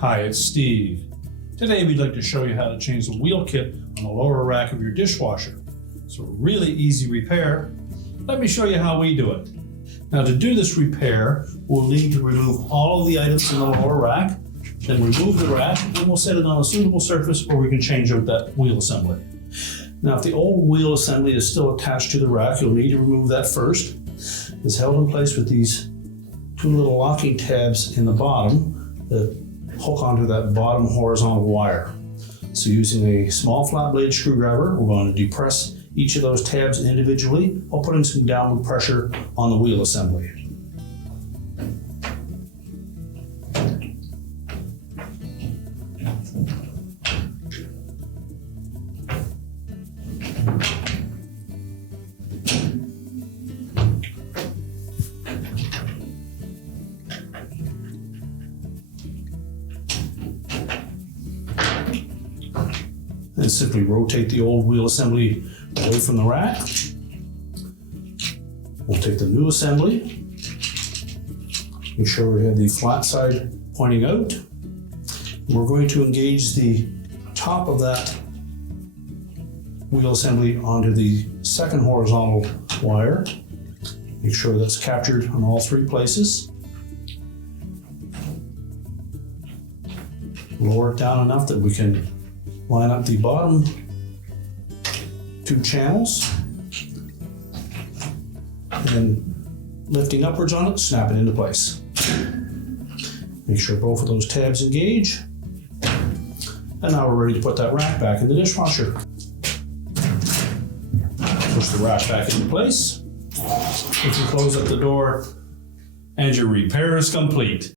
Hi, it's Steve. Today we'd like to show you how to change the wheel kit on the lower rack of your dishwasher. It's a really easy repair. Let me show you how we do it. Now to do this repair, we'll need to remove all of the items in the lower rack, then remove the rack, and we'll set it on a suitable surface where we can change out that wheel assembly. Now if the old wheel assembly is still attached to the rack, you'll need to remove that first. It's held in place with these two little locking tabs in the bottom that hook onto that bottom horizontal wire. So using a small flat blade screwdriver, we're going to depress each of those tabs individually while putting some downward pressure on the wheel assembly. And simply rotate the old wheel assembly away from the rack. We'll take the new assembly. Make sure we have the flat side pointing out. We're going to engage the top of that wheel assembly onto the second horizontal wire. Make sure that's captured on all three places. Lower it down enough that we can line up the bottom two channels, and then lifting upwards on it, snap it into place. Make sure both of those tabs engage. And now we're ready to put that rack back in the dishwasher. Push the rack back into place. You can close up the door, and your repair is complete.